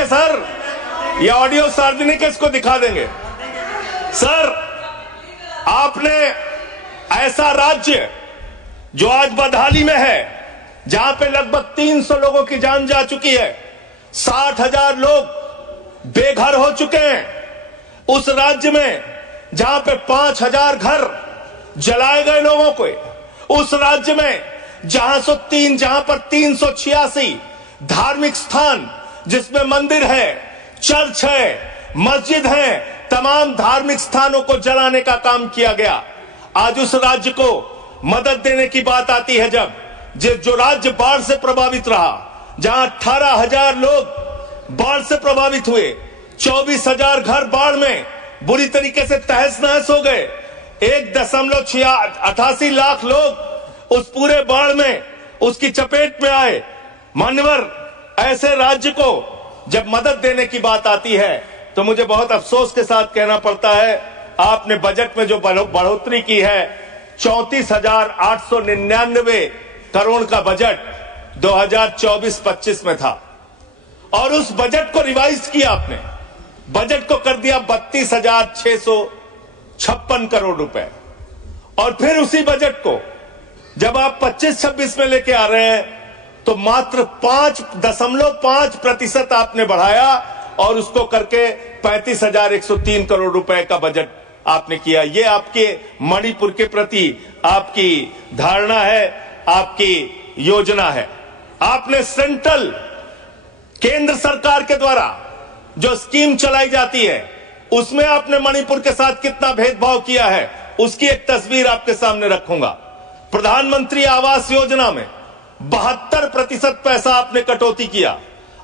है सर, ये ऑडियो सार्वजनिक है, इसको दिखा देंगे। सर, आपने ऐसा राज्य जो आज बदहाली में है, जहां पे लगभग 300 लोगों की जान जा चुकी है, 60,000 लोग बेघर हो चुके हैं, उस राज्य में जहां पे 5,000 घर जलाए गए लोगों को, उस राज्य में जहां पर 386 धार्मिक स्थान, जिसमें मंदिर है, चर्च है, मस्जिद है, तमाम धार्मिक स्थानों को जलाने का काम किया गया। आज उस राज्य को मदद देने की बात आती है जब जो राज्य बाढ़ से प्रभावित रहा, जहां 18,000 लोग बाढ़ से प्रभावित हुए, 24,000 घर बाढ़ में बुरी तरीके से तहस नहस हो गए, 1.88 लाख लोग उस पूरे बाढ़ में उसकी चपेट में आए। मान्यवर, ऐसे राज्य को जब मदद देने की बात आती है तो मुझे बहुत अफसोस के साथ कहना पड़ता है, आपने बजट में जो बढ़ोतरी की है, 34,899 करोड़ का बजट 2024-25 में था, और उस बजट को रिवाइज किया आपने, बजट को कर दिया 32,656 करोड़ रुपए। और फिर उसी बजट को जब आप 25-26 में लेके आ रहे हैं तो मात्र 5.5% आपने बढ़ाया और उसको करके 35,103 करोड़ रुपए का बजट आपने किया। ये आपके मणिपुर के प्रति आपकी धारणा है, आपकी योजना है। आपने सेंट्रल केंद्र सरकार के द्वारा जो स्कीम चलाई जाती है, उसमें आपने मणिपुर के साथ कितना भेदभाव किया है, उसकी एक तस्वीर आपके सामने रखूंगा। प्रधानमंत्री आवास योजना में 72% पैसा आपने कटौती किया,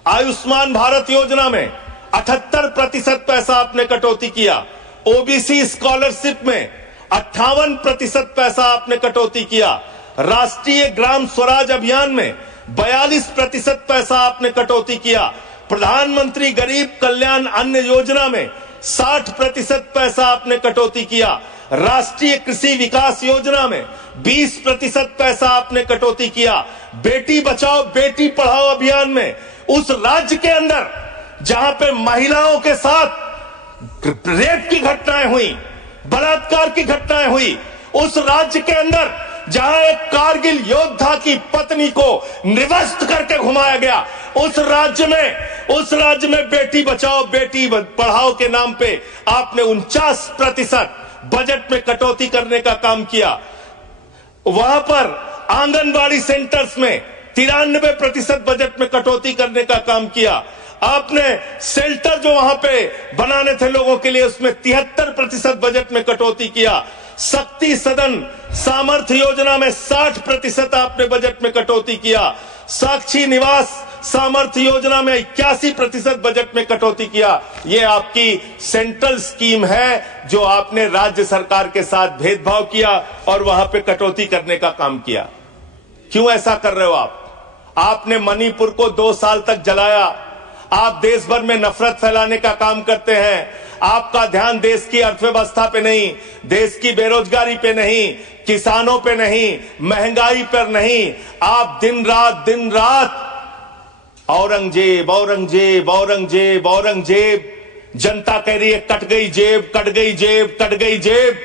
आयुष्मान भारत योजना में 78% पैसा आपने कटौती किया, ओबीसी स्कॉलरशिप में 58% पैसा आपने कटौती किया, राष्ट्रीय ग्राम स्वराज अभियान में 42% पैसा आपने कटौती किया, प्रधानमंत्री गरीब कल्याण अन्न योजना में 60% पैसा आपने कटौती किया, राष्ट्रीय कृषि विकास योजना में 20% पैसा आपने कटौती किया, बेटी बचाओ बेटी पढ़ाओ अभियान में उस राज्य के अंदर जहां पे महिलाओं के साथ रेप की घटनाएं हुई, बलात्कार की घटनाएं हुई, उस राज्य के अंदर जहां एक कारगिल योद्धा की पत्नी को निवस्त करके घुमाया गया, उस राज्य में बेटी बचाओ बेटी पढ़ाओ के नाम पे आपने 49% बजट में कटौती करने का काम किया। वहां पर आंगनबाड़ी सेंटर्स में 93% बजट में कटौती करने का काम किया। आपने शेल्टर जो वहां पे बनाने थे लोगों के लिए, उसमें 73% बजट में कटौती किया। शक्ति सदन सामर्थ्य योजना में 60% आपने बजट में कटौती किया। साक्षी निवास सामर्थ्य योजना में 81% बजट में कटौती किया। ये आपकी सेंट्रल स्कीम है जो आपने राज्य सरकार के साथ भेदभाव किया और वहां पे कटौती करने का काम किया। क्यों ऐसा कर रहे हो आप? आपने मणिपुर को 2 साल तक जलाया। आप देश भर में नफरत फैलाने का काम करते हैं। आपका ध्यान देश की अर्थव्यवस्था पे नहीं, देश की बेरोजगारी पे नहीं, किसानों पे नहीं, महंगाई पर नहीं। आप दिन रात औरंगजेब औरंगजेब औरंगजेब औरंगजेब, जनता कह रही है कट गई जेब कट गई जेब कट गई जेब,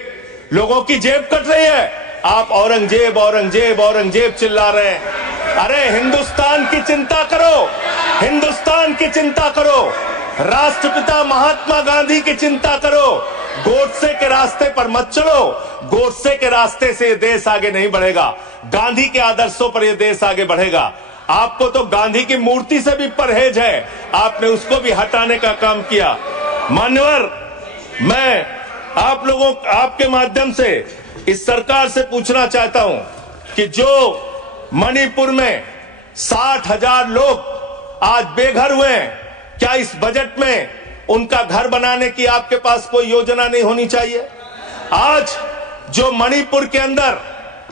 लोगों की जेब कट रही है, आप औरंगजेब औरंगजेब औरंगजेब चिल्ला रहे हैं। अरे हिंदुस्तान की चिंता करो, हिंदुस्तान की चिंता करो, राष्ट्रपिता महात्मा गांधी की चिंता करो। गोडसे के रास्ते पर मत चलो, गोडसे के रास्ते से ये देश आगे नहीं बढ़ेगा, गांधी के आदर्शों पर यह देश आगे बढ़ेगा। आपको तो गांधी की मूर्ति से भी परहेज है, आपने उसको भी हटाने का काम किया। मान्यवर, मैं आप लोगों आपके माध्यम से इस सरकार से पूछना चाहता हूं कि जो मणिपुर में 60,000 लोग आज बेघर हुए हैं, क्या इस बजट में उनका घर बनाने की आपके पास कोई योजना नहीं होनी चाहिए? आज जो मणिपुर के अंदर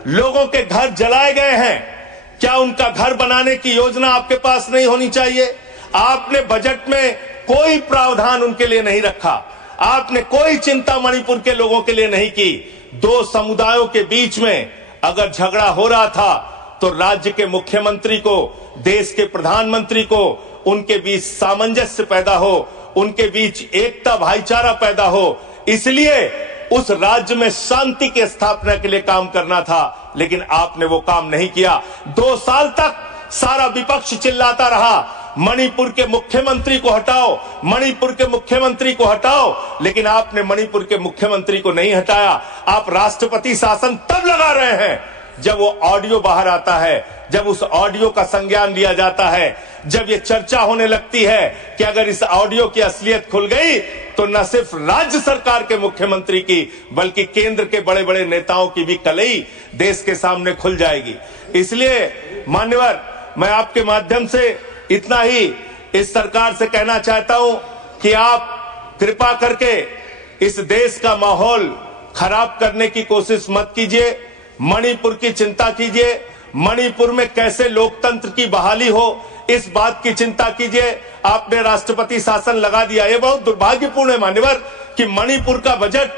लोगों के घर जलाए गए हैं, क्या उनका घर बनाने की योजना आपके पास नहीं होनी चाहिए? आपने बजट में कोई प्रावधान उनके लिए नहीं रखा, आपने कोई चिंता मणिपुर के लोगों के लिए नहीं की। 2 समुदायों के बीच में अगर झगड़ा हो रहा था तो राज्य के मुख्यमंत्री को, देश के प्रधानमंत्री को उनके बीच सामंजस्य पैदा हो, उनके बीच एकता भाईचारा पैदा हो। इसलिए उस राज्य में शांति की स्थापना के लिए काम करना था, लेकिन आपने वो काम नहीं किया। 2 साल तक सारा विपक्ष चिल्लाता रहा, मणिपुर के मुख्यमंत्री को हटाओ, मणिपुर के मुख्यमंत्री को हटाओ, लेकिन आपने मणिपुर के मुख्यमंत्री को नहीं हटाया। आप राष्ट्रपति शासन तब लगा रहे हैं जब वो ऑडियो बाहर आता है, जब उस ऑडियो का संज्ञान लिया जाता है, जब ये चर्चा होने लगती है कि अगर इस ऑडियो की असलियत खुल गई तो न सिर्फ राज्य सरकार के मुख्यमंत्री की बल्कि केंद्र के बड़े बड़े नेताओं की भी कलई देश के सामने खुल जाएगी। इसलिए मान्यवर, मैं आपके माध्यम से इतना ही इस सरकार से कहना चाहता हूं कि आप कृपा करके इस देश का माहौल खराब करने की कोशिश मत कीजिए। मणिपुर की चिंता कीजिए, मणिपुर में कैसे लोकतंत्र की बहाली हो इस बात की चिंता कीजिए। आपने राष्ट्रपति शासन लगा दिया। यह बहुत दुर्भाग्यपूर्ण है मान्यवर कि मणिपुर का बजट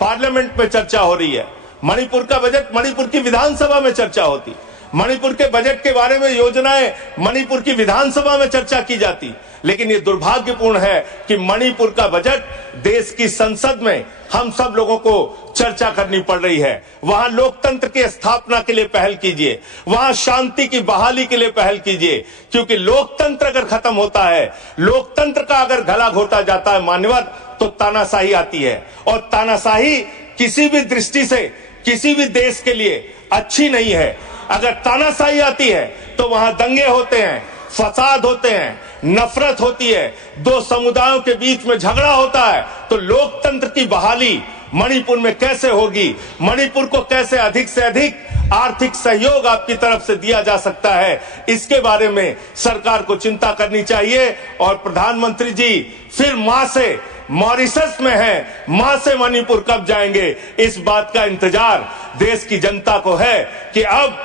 पार्लियामेंट में चर्चा हो रही है, मणिपुर का बजट मणिपुर की विधानसभा में चर्चा होती, मणिपुर के बजट के बारे में योजनाएं मणिपुर की विधानसभा में चर्चा की जाती। लेकिन यह दुर्भाग्यपूर्ण है कि मणिपुर का बजट देश की संसद में हम सब लोगों को चर्चा करनी पड़ रही है। वहां लोकतंत्र की स्थापना के लिए पहल कीजिए, वहां शांति की बहाली के लिए पहल कीजिए, क्योंकि लोकतंत्र अगर खत्म होता है, लोकतंत्र का अगर गला घोटा जाता है मान्यवर, तो तानाशाही आती है। और तानाशाही किसी भी दृष्टि से किसी भी देश के लिए अच्छी नहीं है। अगर तानाशाही आती है तो वहां दंगे होते हैं, फसाद होते हैं, नफरत होती है, 2 समुदायों के बीच में झगड़ा होता है। तो लोकतंत्र की बहाली मणिपुर में कैसे होगी, मणिपुर को कैसे अधिक से अधिक आर्थिक सहयोग आपकी तरफ से दिया जा सकता है, इसके बारे में सरकार को चिंता करनी चाहिए। और प्रधानमंत्री जी फिर मां से मॉरिशस में है, मां से मणिपुर कब जाएंगे, इस बात का इंतजार देश की जनता को है कि अब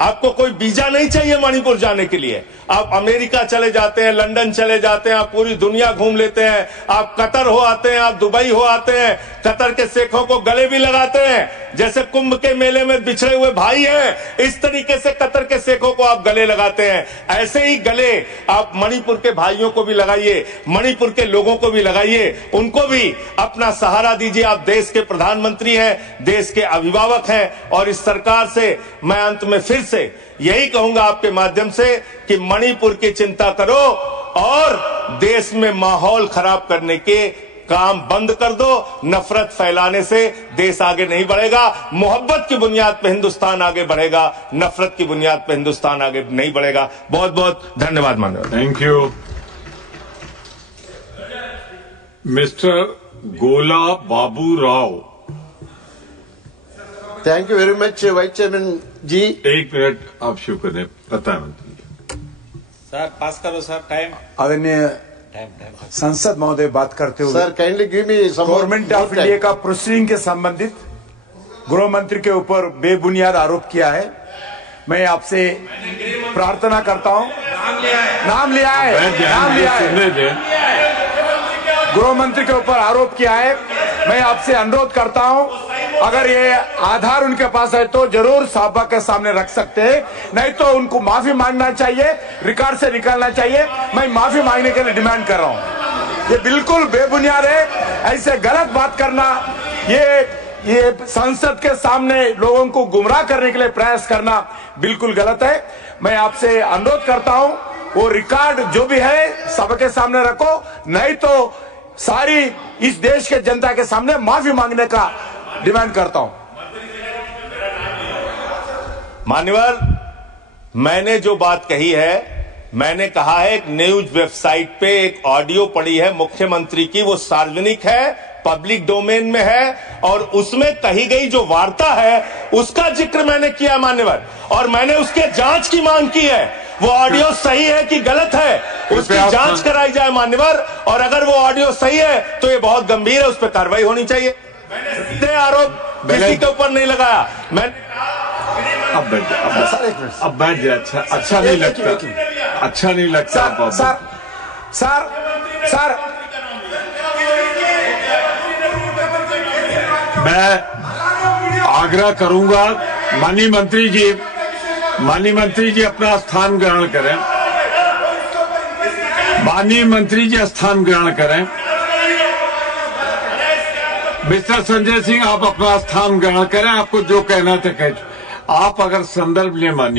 आपको कोई वीजा नहीं चाहिए मणिपुर जाने के लिए। आप अमेरिका चले जाते हैं, लंदन चले जाते हैं, आप पूरी दुनिया घूम लेते हैं, आप कतर हो आते हैं, आप दुबई हो आते हैं, कतर के शेखों को गले भी लगाते हैं। जैसे कुंभ के मेले में बिछड़े हुए भाई हैं, इस तरीके से कतर के शेखों को आप गले लगाते हैं। ऐसे ही गले आप मणिपुर के भाइयों को भी लगाइए, मणिपुर के लोगों को भी लगाइए, उनको भी अपना सहारा दीजिए। आप देश के प्रधानमंत्री हैं, देश के अभिभावक हैं। और इस सरकार से मैं अंत में फिर से यही कहूंगा आपके माध्यम से कि मणिपुर की चिंता करो और देश में माहौल खराब करने के काम बंद कर दो। नफरत फैलाने से देश आगे नहीं बढ़ेगा। मोहब्बत की बुनियाद पर हिंदुस्तान आगे बढ़ेगा, नफरत की बुनियाद पर हिंदुस्तान आगे नहीं बढ़ेगा। बहुत बहुत धन्यवाद माननीय। Thank you. Mister Gola Babu Rao. Thank you very much vice chairman ji. 1 minute आप शुरू करें। प्रधानमंत्री सर पास करो सर, टाइम आदरणीय संसद महोदय बात करते हुए sir kindly give me some government of India का प्रोसीडिंग के संबंधित गृह मंत्री के ऊपर बेबुनियाद आरोप किया है। मैं आपसे प्रार्थना करता हूं, नाम लिया है, गृह मंत्री के ऊपर आरोप किया है। मैं आपसे अनुरोध करता हूं, अगर ये आधार उनके पास है तो जरूर सभा के सामने रख सकते हैं, नहीं तो उनको माफी मांगना चाहिए, रिकॉर्ड से निकालना चाहिए। मैं माफी मांगने के लिए डिमांड कर रहा हूं। ये बिल्कुल बेबुनियाद है, ऐसे गलत बात करना, ये संसद के सामने लोगों को गुमराह करने के लिए प्रयास करना बिल्कुल गलत है। मैं आपसे अनुरोध करता हूं, वो रिकॉर्ड जो भी है सबके सामने रखो, नहीं तो सारी इस देश के जनता के सामने माफी मांगने का डिमांड करता हूं। मान्यवर, मैंने जो बात कही है, मैंने कहा है एक न्यूज वेबसाइट पे एक ऑडियो पड़ी है मुख्यमंत्री की, वो सार्वजनिक है, पब्लिक डोमेन में है, और उसमें कही गई जो वार्ता है उसका जिक्र मैंने किया मान्यवर, और मैंने उसके जांच की मांग की है। वो ऑडियो सही है कि गलत है, उसकी जांच कराई जाए मान्यवर। और अगर वो ऑडियो सही है तो ये बहुत गंभीर है, उस पर कार्रवाई होनी चाहिए। मैंने सीधे आरोप किसी के ऊपर नहीं लगाया। मैंने अब बैठ जाए। अच्छा नहीं लगता, अच्छा नहीं लगता। सर मैं आग्रह करूंगा, माननीय मंत्री जी अपना स्थान ग्रहण करें। माननीय मंत्री जी स्थान ग्रहण करें। मिस्टर संजय सिंह, आप अपना स्थान ग्रहण करें। आपको जो कहना था कह, आप अगर संदर्भ ले माननीय